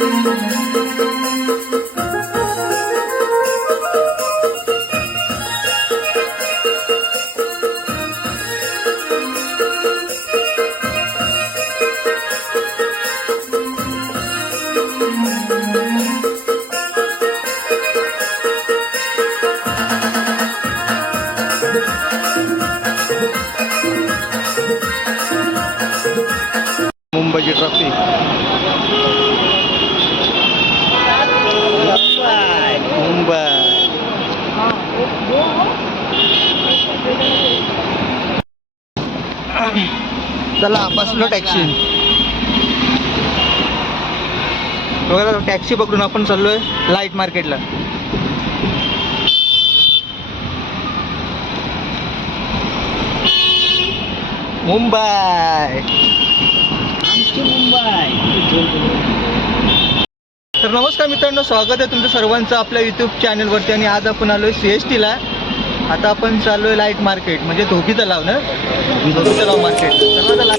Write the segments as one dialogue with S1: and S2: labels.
S1: Thank you. चला बसलो taxi. बघा टॅक्सी पकडून आपण चाललोय लाइट मार्केटला. मुंबई.
S2: आमची मुंबई.
S1: तर नमस्कार मित्रांनो स्वागत आहे तुमचं सर्वांचं आपल्या यूट्यूब चॅनलवरती आणि आज आपण आलोय सी एस टीला आता आपण चाललोय लाइट मार्केट म्हणजे धोबी तलाव ना? धोबी तलाव मार्केट चला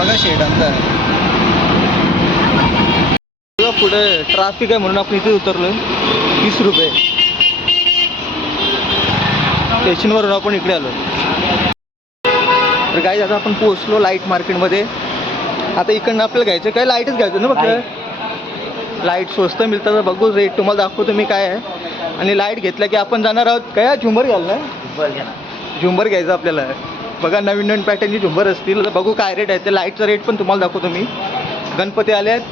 S1: आता शेड आमचा. बघा पुढे ट्रॅफिक आहे म्हणून आपण इथे उतरलोय. वीस रुपये. स्टेशनवरून आपण इकडे आलो तर काय आता आपण पोहोचलो लाइट मार्केटमध्ये आता इकडनं आपल्याला घ्यायचं काय लाईटच घ्यायचं ना फक्त? लाइट स्वस्त मिळतात. बघू रेट तुम्हाला दाखवतो मी काय आहे. आणि लाइट घेतला की आपण जाणार आहोत. काय झुंबर घ्याल ना. झुंबर घ्यायचं आपल्याला. बघा नवीन नवीन पॅटर्नची झुंबर असतील. बघू काय रेट आहे. ते लाईटचा रेट पण तुम्हाला दाखवतो मी. गणपती आले आहेत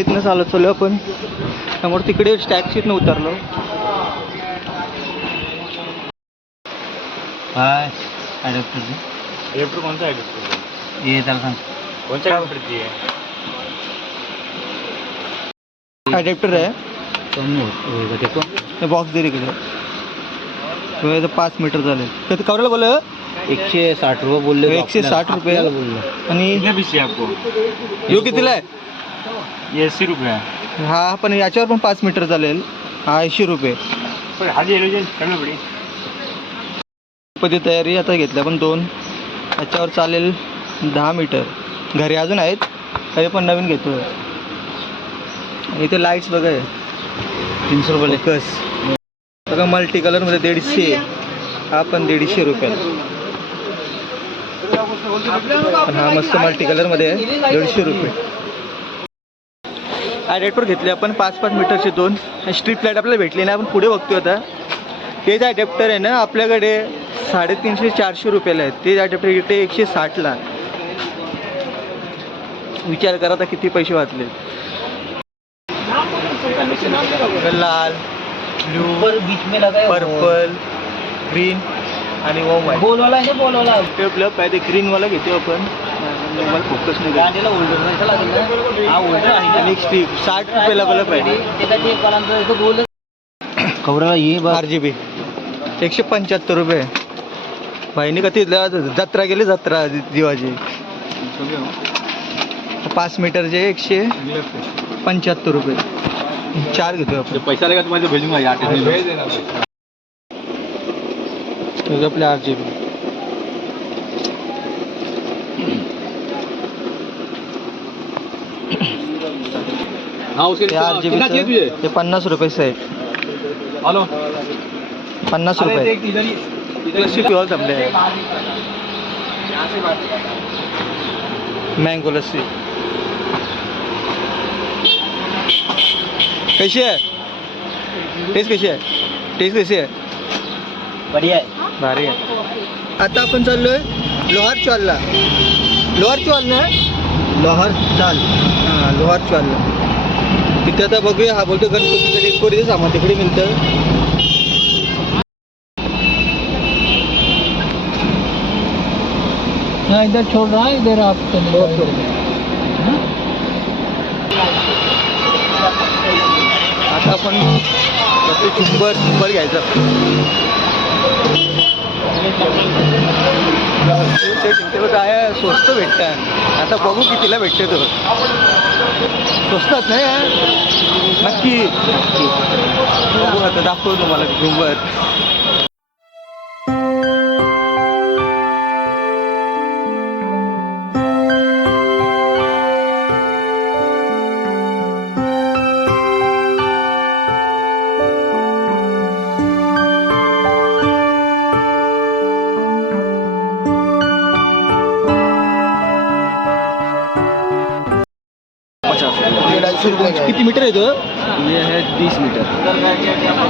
S1: इथनं चालत चालू आपण त्यामुळे तिकडे टॅक्सीतनं उतरलो.
S2: काय ॲडॅप्टर
S3: कौन सा है
S2: ये त्याला सांग.
S3: कौन सा कंपनी है
S1: ॲडॅप्टर आहे. बॉक्स दे इकडे पाच मीटर झाले. तर कवरेला बोल
S2: एकशे साठ रुपये बोलले.
S1: एकशे साठ रुपये.
S2: बोलले.
S1: आणि
S3: कितने पीस चाहिए आपको?
S1: यो कितीला आहे?
S3: ये अस्सी रुपये है
S1: हा पण याच्यावर पण पाच मीटर चालेल. हा ऐंशी रुपये.
S3: पर हाजी एलोजन करना पड़ी
S1: गणपती तयारी आता घेतल्या पण दोन. याच्यावर चालेल दहा मीटर. घरी अजून आहेत. काही पण नवीन घेतो आणि इथे लाईट्स बघा. तीनशे रुपये लेकस बघा मल्टी कलरमध्ये दीडशे. हा पण दीडशे रुपये पण हा मस्त मल्टी कलरमध्ये आहे. दीडशे रुपये. ॲडेप्टर घेतले आपण पाच पाच मीटरचे दोन. स्ट्रीट लाइट आपल्याला भेटली नाही आपण पुढे बघतोय आता. तेच ॲडॅप्टर आहे ना आपल्याकडे साडेतीनशे चारशे रुपयाला आहे तेच ॲडॅप्टर इकडे एकशे साठला. विचार करा आता किती पैसे वाचले. लाल ब्लू
S2: बीच।
S1: पर्पल ग्रीन आणि वो व्हाईट
S2: बोल वाला आहे बोल वाला
S1: ते ब्लप आहे ते ग्रीनवाला घेतो आपण. फोकस नाही करत.
S2: गाडीला होल्डर नाही लागेल ना हा होल्डर आहे
S1: आणि एक स्टिक साठ रुपयाला बल्ब आहे
S2: त्याचा ते कलांचा इथं बोल कवराला ये
S1: आर जी बी एकशे पंच्याहत्तर रुपये. भाईने कधी जत्रा गेली जत्रा जीवाची पाच मीटरचे एकशे पंच्याहत्तर रुपये. चार घेतो आपण.
S3: पैसा लगेगा तो मैं तो भेजूंगा यार भेज देना
S1: हे आपले आर जी बी
S3: हाँ उसके
S1: ते आर जी
S3: कितना चाहिए तुझे?
S1: बी ते पन्नास रुपये सेट
S3: हेलो।
S1: पन्नास रुपये
S3: ही
S1: लस्सी प्युअर मँगो लस्सी। कशी आहे टेस्ट कशी आहे टेस्ट कशी आहे
S2: बढिया आहे
S1: भारी आहे आता आपण चाललोय लोहार चॉलला लोहार चॉल ना लोहार चाल। हां लोहार चॉलला. तिथे आता बघूया हा बोलतो गणपतीचं डेकोरेचं सामान तिकडे मिळतं.
S2: ना इधर छोड़ रहा है इधर आप
S1: आता आपण घ्यायचा. ते काय स्वस्त भेटतात आता बघू कितीला भेटते तो. स्वस्तात नाही नक्की बघू आता दाखवतो तुम्हाला झुंबर मीटर आहे तो?
S2: ये है बीस मीटर.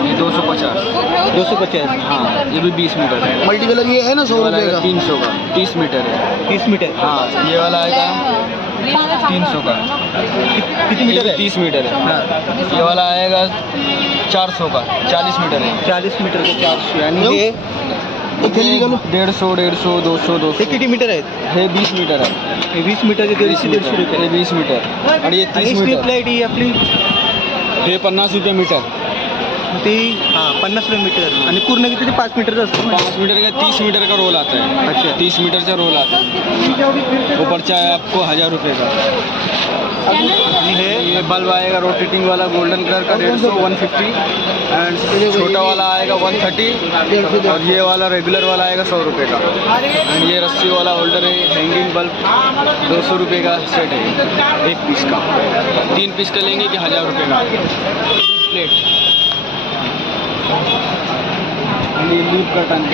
S2: ये दो सौ पचास.
S1: दो सौ पचास.
S2: हाँ ये भी बीस मीटर है
S4: मल्टी कलर ये है ना सौ
S2: वाला
S4: का
S2: तीन सौ का? तीस मीटर है
S1: तीस मीटर.
S2: हाँ ये वाला आएगा तीन सौ का?
S1: किती
S2: ये
S1: मीटर आहे?
S2: तीस मीटर है
S1: हाँ
S2: ये वाला आएगा चार सौ का? चालीस मीटर है
S1: चालीस मीटर. का चार सौ
S4: हॅलो?
S1: हे
S4: एक
S2: डेढ़ सौ डेढ़ सौ दो सौ दो
S1: हे किती मीटर आहेत?
S2: ये बीस मीटर है
S1: हे वीस मीटरचे दीडशे दीडशे रुपये.
S2: बीस मीटर. और ये
S1: आणि
S2: तीस
S1: स्ट्रीप
S2: मीटर
S1: लाइट ही आपली?
S2: ये पन्नास रुपये मीटर.
S1: ती हां पन्नास रुपये मीटर. आणि पूर्ण किती ते पाच मीटरचं असतं ना?
S2: पाँच मीटर का तीस मीटर का रोल आता है
S1: अच्छा.
S2: तीस मीटर का रोल आता है वो पर्चा है आपको हज़ार रुपये का?
S1: आणि हे,
S2: ये बल्ब आएगा रोटेटिंग वाला गोल्डन कलर का, डेढ़ सौ वन फिफ्टी एंड छोटा वाला आएगा वन थर्टी और ये वाला रेगुलर वाला आएगा सौ रुपये का। एंड ये रस्सी वाला होल्डर है हैंगिंग बल्ब दो सौ रुपये का सेट है, एक पीस का। तीन पीस का लेंगे कि हज़ार रुपये का। प्लेट लीप कर्टन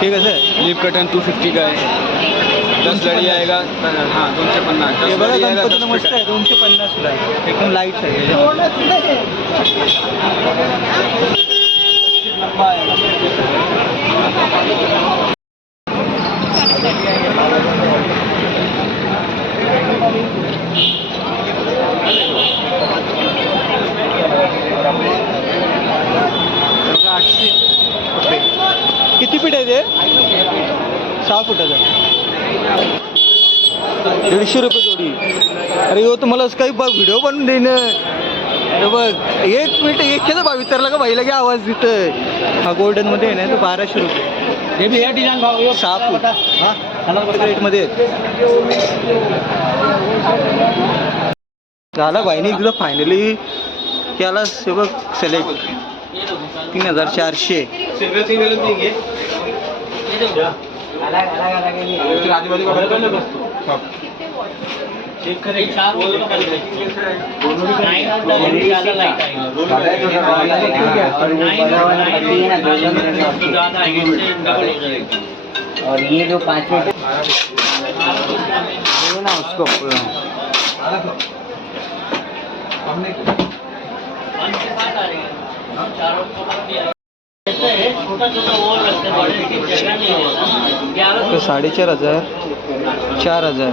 S1: ठीक है sir
S2: leap curtain two fifty का है। दस लड़ी आएगा हाँ दो सौ पन्नास
S1: हे
S2: दस
S1: बघा
S2: लड़ी आएगा
S1: गणपतीचं
S2: दस
S1: मस्त
S2: फीट
S1: आहे दोनशे पन्नासला आहे एकदम लाइट आहे त्याच्यामध्ये. हे बघा आठशे रुपये. किती फीट आहे ते सहा फुटाचं दीडशे रुपये जोडी. अरे हो तुम्हाला काही बघ व्हिडिओ बनवून देईन. हे बघ एक मिनिट एकशे बा विचारला का बाईला की आवाज देतं हा गोल्डनमध्ये आहे ना तो बाराशे रुपये.
S2: ये भी है डिजाइन भाव
S1: सहा फूट. हा. रेटमध्ये झाला बाईने एकदा फायनली त्याला हे बघ सिलेक्ट तीन हजार चारशे.
S3: सिंगल सिंगल देंगे फिर आजूबाजू का बदल ना बस सब चेक करेंगे
S2: और ये जो पाँच मिनट ना उसको
S1: तर साडेचार हजार चार हजार.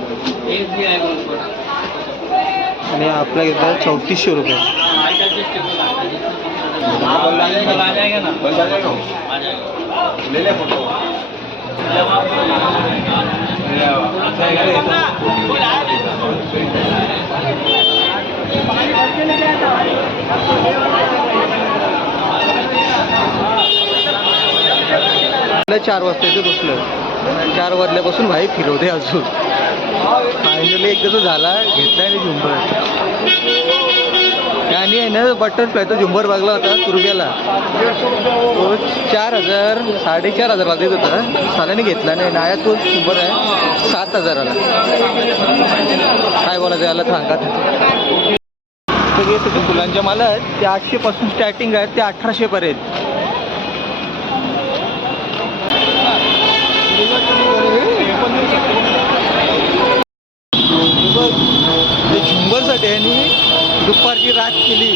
S1: आणि आपला घेतला चौतीसशे रुपये. घुसलं चार वाजता इथे बसलं. चार वाजल्यापासून भाई फिरवते अजून. फायनली एकदा तो झाला घेतला आणि झुंबर. आणि आहे ना बटन फ्लायचं झुंबर बघला होता तुरग्याला. तो चार हजार साडेचार हजारला देत होता. साल्याने घेतला नाही. नाया तो झुंबर आहे सात हजाराला. काय बोलायचं याला सांगा सगळे सगळे फुलांच्या मला आहेत. ते आठशेपासून स्टार्टिंग आहेत. ते अठराशेपर्यंत बघ ते झुंबरसाठी यांनी दुपारची रात केली.